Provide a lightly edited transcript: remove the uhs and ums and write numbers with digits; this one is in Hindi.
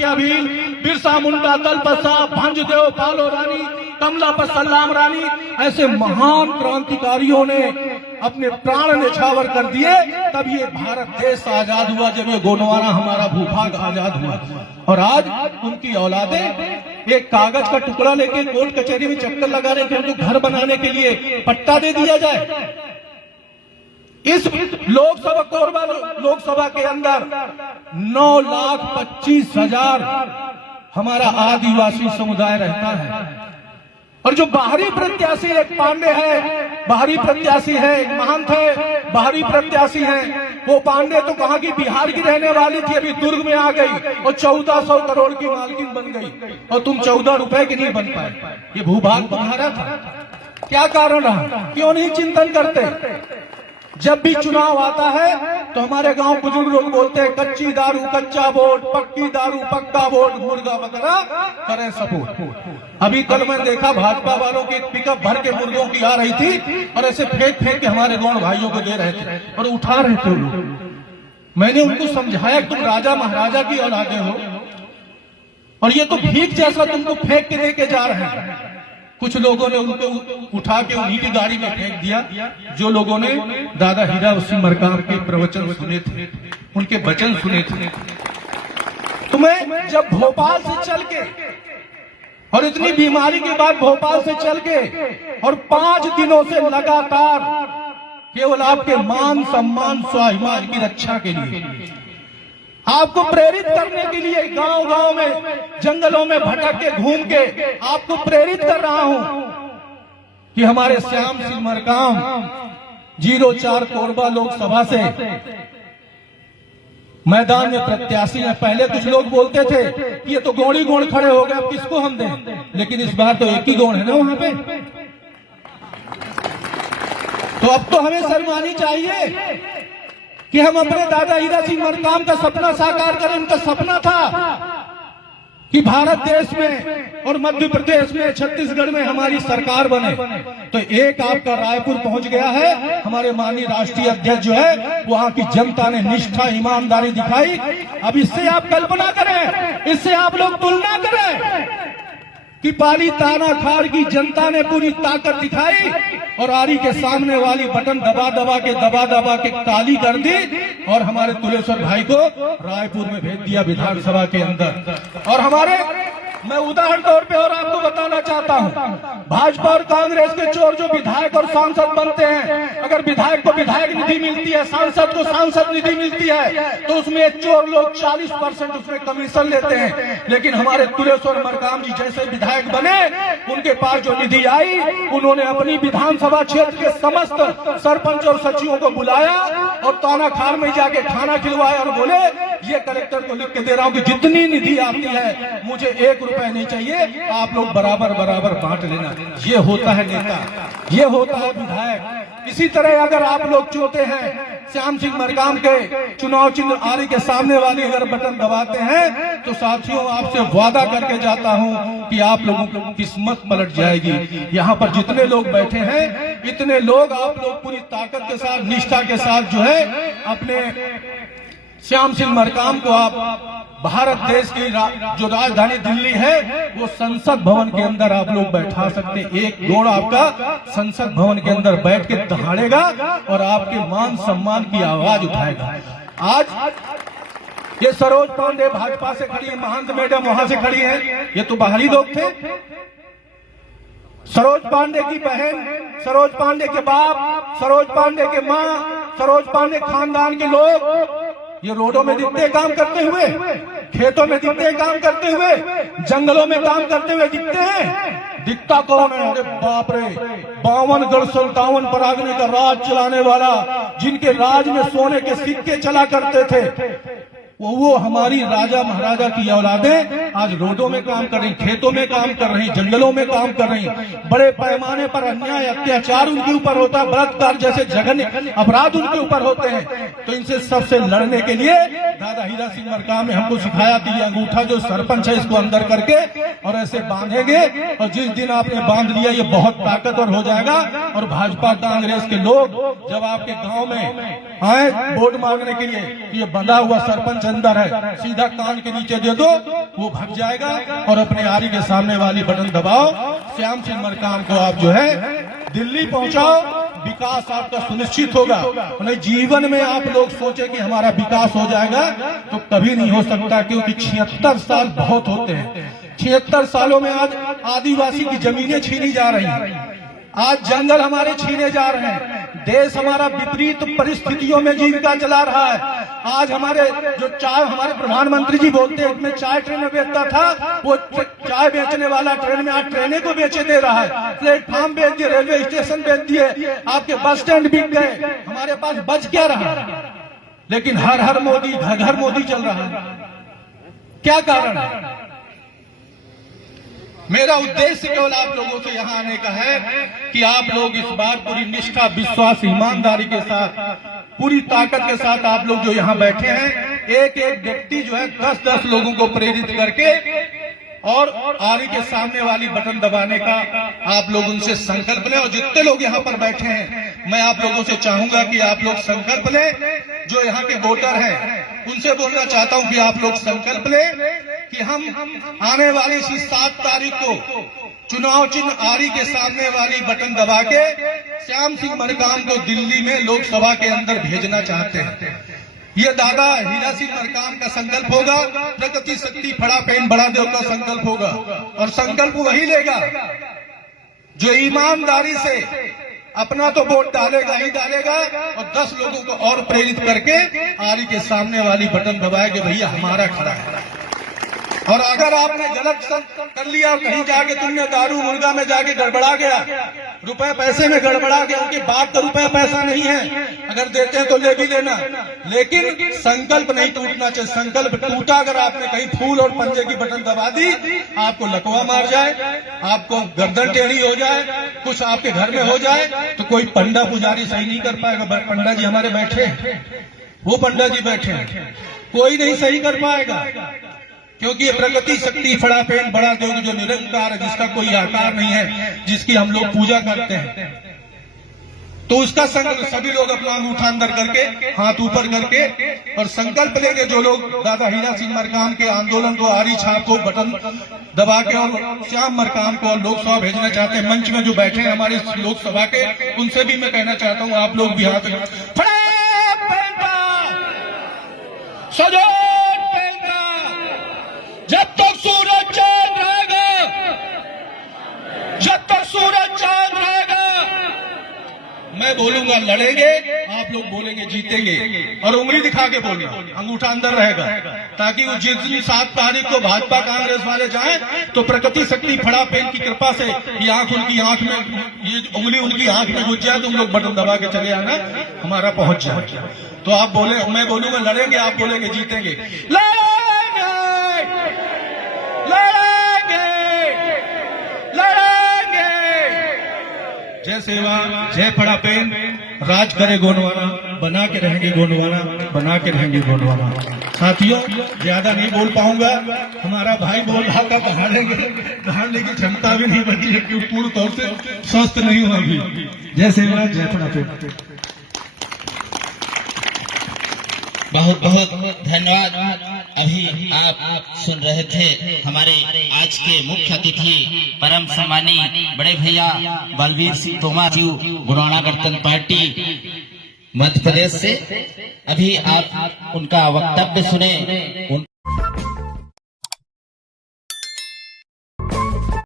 टांट्या भील, बिरसा मुंडा, तलपसा, भंजदेव, पालो रानी, कमला पर सलाम रानी, ऐसे महान क्रांतिकारियों ने अपने प्राण न्यौछावर कर दिए। तब ये भारत देश आजाद हुआ, जब ये गोंडवाना हमारा भूभाग आजाद हुआ। और आज उनकी औलादें एक कागज का टुकड़ा लेके कोर्ट कचहरी में चक्कर लगा रहे थे, उनको घर बनाने के लिए पट्टा दे दिया जाए। इस लोकसभा कोरबा लोकसभा के अंदर 9,25,000 हमारा आदिवासी समुदाय रहता है। और जो बाहरी प्रत्याशी एक पांडे है, बाहरी प्रत्याशी है, एक महंत है, बाहरी प्रत्याशी है। वो पांडे तो कहा कि बिहार की रहने वाली थी, अभी दुर्ग में आ गई और 1400 करोड़ की मालकिन बन गई, और तुम 14 रुपए की नहीं बन पाए। ये भूभाग तुम्हारा था, क्या कारण रहा? क्यों नहीं चिंतन करते? जब भी चुनाव आता है तो हमारे गांव बुजुर्ग लोग बोलते हैं, कच्ची दारू कच्चा वोट, पक्की दारू पक्का वोट, मुर्गा बकरा करे सपोर्ट। अभी कल मैं देखा भाजपा वालों की एक पिकअप भर के मुर्गों की आ रही थी और ऐसे फेंक फेंक के हमारे गांव भाइयों को दे रहे थे और उठा रहे थे लोग। मैंने उनको समझाया, तुम राजा महाराजा की औलादे हो और ये तो भीख जैसा तुमको फेंक के लेके जा रहे हैं। कुछ लोगों ने उनको उठा के उन्हीं की गाड़ी में फेंक दिया, जो लोगों ने दादा हीरा सिंह मरकाम के प्रवचन सुने थे, उनके वचन सुने थे। तुम्हें जब भोपाल से चल के और इतनी बीमारी के बाद भोपाल से चल के और 5 दिनों से लगातार केवल आपके मान सम्मान स्वाभिमान की रक्षा के लिए, आपको प्रेरित करने के लिए गांव गांव में जंगलों में भटक के घूम के आपको प्रेरित कर रहा हूं कि हमारे श्याम सिंह मरकाम 04 कोरबा लोकसभा से मैदान में प्रत्याशी है। पहले कुछ लोग बोलते थे कि ये तो गोड़ी गोड़ खड़े हो गए, अब किसको हम दें? लेकिन इस बार तो एक ही गोड़ है ना वहां पे, तो अब तो हमें शर्मानी चाहिए कि हम अपने दादा हीरा सिंह मरकाम का सपना साकार करें। उनका सपना था कि भारत देश में और मध्य प्रदेश में, छत्तीसगढ़ में हमारी सरकार बने। तो एक आपका रायपुर पहुंच गया है, हमारे माननीय राष्ट्रीय अध्यक्ष जो है, वहां की जनता ने निष्ठा ईमानदारी दिखाई। अब इससे आप कल्पना करें, इससे आप लोग तुलना करें कि पाली ताना खार की जनता ने पूरी ताकत दिखाई और आरी के सामने वाली बटन दबा दबा के काली कर दी और हमारे तुलेश्वर भाई को रायपुर में भेज दिया विधानसभा के अंदर। और हमारे, मैं उदाहरण तौर पे और आपको बताना चाहता हूं, भाजपा और कांग्रेस के चोर जो विधायक और सांसद बनते हैं, अगर विधायक को विधायक निधि मिलती है, सांसद को सांसद निधि मिलती है, तो उसमें चोर लोग 40% उसमें कमीशन लेते हैं। लेकिन हमारे तुलेश्वर मरकाम जी जैसे विधायक बने, उनके पास जो निधि आई, उन्होंने अपनी विधानसभा क्षेत्र के समस्त सरपंच और सचिवों को बुलाया और तानाखार में जाके खाना खिलवाया और बोले, ये कलेक्टर को लिख के दे रहा हूं कि जितनी निधि आती है मुझे 1 रुपए नहीं चाहिए, आप लोग बराबर बराबर बांट लेना। ये होता है नेता, ये होता है विधायक। इसी तरह अगर आप लोग चाहते हैं श्याम सिंह मरकाम के चुनाव चिन्ह आरी के सामने वाली अगर बटन दबाते हैं, तो साथियों आपसे वादा करके जाता हूं कि आप लोगों की किस्मत पलट जाएगी। यहाँ पर जितने लोग बैठे हैं, इतने लोग आप लोग पूरी ताकत के साथ, निष्ठा के साथ जो है अपने श्याम सिंह मरकाम को आप भारत देश की जो राजधानी दिल्ली है, वो संसद भवन के अंदर आप लोग बैठा सकते। एक गोड़ आपका संसद भवन के अंदर बैठ के दहाड़ेगा और आपके मान सम्मान की आवाज उठाएगा। आज ये सरोज पांडे भाजपा से खड़ी है, महंत मैडम वहां से खड़ी है, ये तो बाहरी लोग थे। सरोज पांडे की बहन, सरोज पांडे के बाप, सरोज पांडे के माँ, सरोज पांडे खानदान के लोग ये रोडों में दिखते काम करते हुए, खेतों में दिखते काम करते हुए, जंगलों में काम करते हुए दिखते हैं। दिखता कौन है? अरे बाप रे, 52गढ़ 57 परागने का राज चलाने वाला, जिनके राज में सोने के सिक्के चला करते थे, वो हमारी राजा महाराजा की औलादें आज रोडों में काम कर रही, खेतों में काम कर रही, जंगलों में काम कर रही। बड़े पैमाने पर अन्याय अत्याचार उनके ऊपर होता है, बलात्कार जैसे जघन्य अपराध उनके ऊपर होते हैं। तो इनसे सबसे लड़ने के लिए दादा हीरा सिंह मरकाम ने हमको सिखाया कि ये अंगूठा जो सरपंच है इसको अंदर करके और ऐसे बांधेंगे, और जिस दिन आपने बांध लिया ये बहुत ताकतवर हो जाएगा। और भाजपा कांग्रेस के लोग जब आपके गाँव में आए वोट मांगने के लिए, ये बंधा हुआ सरपंच अंदर है, सीधा कान के नीचे दे दो, वो भाग जाएगा और अपने आरी के सामने वाली बटन दबाओ। श्याम सिंह मरकाम को आप जो है दिल्ली पहुंचाओ, विकास आपका सुनिश्चित होगा। उन्हें जीवन में आप लोग सोचे कि हमारा विकास हो जाएगा, तो कभी नहीं हो सकता, क्योंकि 76 साल बहुत होते हैं। 76 सालों में आज आदिवासी की जमीनें छीनी जा रही हैं, आज जंगल हमारे छीने जा रहे हैं, देश हमारा विपरीत परिस्थितियों में जीविका चला रहा है। आज हमारे जो चाय, हमारे प्रधानमंत्री जी बोलते हैं, मैं चाय ट्रेन में बेचता था, वो चाय बेचने वाला ट्रेन में आज ट्रेनें को बेचे दे रहा है, प्लेटफॉर्म बेच दिए, रेलवे स्टेशन बेच दिए, आपके बस स्टैंड बिक गए, हमारे पास बच क्या रहा। लेकिन हर हर मोदी, घर घर मोदी चल रहा है, क्या कारण है? मेरा उद्देश्य केवल आप लोगों से यहाँ आने का है कि आप लोग इस बार पूरी निष्ठा, विश्वास, ईमानदारी के साथ, पूरी ताकत के साथ आप लोग जो यहाँ बैठे हैं, एक एक व्यक्ति जो है 10-10 लोगों को प्रेरित करके और आरी के सामने वाली बटन दबाने का आप लोग उनसे संकल्प लें। और जितने लोग यहाँ पर बैठे हैं, मैं आप लोगों से चाहूंगा कि आप लोग संकल्प लें। जो यहाँ के वोटर हैं, उनसे बोलना चाहता हूँ कि आप लोग संकल्प लें कि हम आने वाली इसी 7 तारीख को चुनाव चिन्ह आरी के सामने वाली बटन दबा के श्याम सिंह मरकाम को दिल्ली में लोकसभा के अंदर भेजना चाहते हैं। ये दादा हीरा सिंह मरकाम का संकल्प होगा, प्रगति शक्ति फड़ा पेन बड़ा देव का संकल्प होगा। और संकल्प वही लेगा जो ईमानदारी से अपना तो वोट डालेगा ही डालेगा, और 10 लोगों को और प्रेरित करके आरी के सामने वाली बटन दबाए कि भैया हमारा खड़ा है। और अगर आपने गलत कर लिया, कहीं जाके तुमने दारू मुर्गा में जाके गड़बड़ा गया, रुपए पैसे में गड़बड़ा गया, उनके बाप का रुपया पैसा नहीं है, अगर देते हैं तो ले भी लेना, लेकिन संकल्प नहीं टूटना चाहिए। संकल्प टूटा अगर आपने कहीं फूल और पंजे की बटन दबा दी, आपको लकवा मार जाए, आपको गर्दन टेढ़ी हो जाए, कुछ आपके घर में हो जाए, तो कोई पंडा पुजारी सही नहीं कर पाएगा। पंडा जी हमारे बैठे, वो पंडा जी बैठे, कोई नहीं सही कर पाएगा, क्योंकि ये प्रगति शक्ति फड़ा पेन बड़ा देव जो निरंकार है, जिसका कोई आकार नहीं है, जिसकी हम लोग पूजा करते हैं, तो उसका संकल्प सभी लोग अपना अंगूठा अंदर करके, हाथ ऊपर करके और संकल्प लेंगे। जो लोग दादा हीरा सिंह मरकाम के आंदोलन को, आरी छाप को बटन दबा के और श्याम मरकाम को लोकसभा भेजना चाहते हैं, मंच में जो बैठे हैं हमारे लोकसभा के, उनसे भी मैं कहना चाहता हूँ, आप लोग भी हाथ जब तक सूरज चांद रहेगा, जब तक सूरज चांद रहेगा, मैं बोलूंगा लड़ेंगे, आप लोग बोलेंगे जीतेंगे, और उंगली दिखा के बोलना, अंगूठा अंदर रहेगा, ताकि वो जिस दिन 7 तारीख को भाजपा कांग्रेस वाले जाएं, तो प्रगति शक्ति फड़ा पेन की कृपा से ये आंख उनकी आंख में, ये उंगली उनकी आंख में घुस जाए, तुम लोग बटन दबा के चले आना, हमारा पहुंच जाए। तो आप बोले, मैं बोलूंगा लड़ेंगे, आप बोलेंगे जीतेंगे। जय सेवा, जय फड़ा पेन, राज करे गोंडवाना, बना के रहेंगे गोंडवाना, बना के रहेंगे गोंडवाना। साथियों, ज्यादा नहीं बोल पाऊंगा, हमारा भाई बोल रहा था दहाड़ने की क्षमता भी नहीं बची है, क्योंकि पूर्ण तौर से स्वस्थ नहीं हुआ अभी। जय सेवा, जय फड़ा पेन। बहुत बहुत धन्यवाद। अभी आप सुन रहे थे हमारे आज के मुख्य अतिथि परम सम्मानी बड़े भैया बलवीर सिंह तोमर जी, गुरुआना गणतंत्र पार्टी मध्य प्रदेश से। अभी आप उनका वक्तव्य सुने।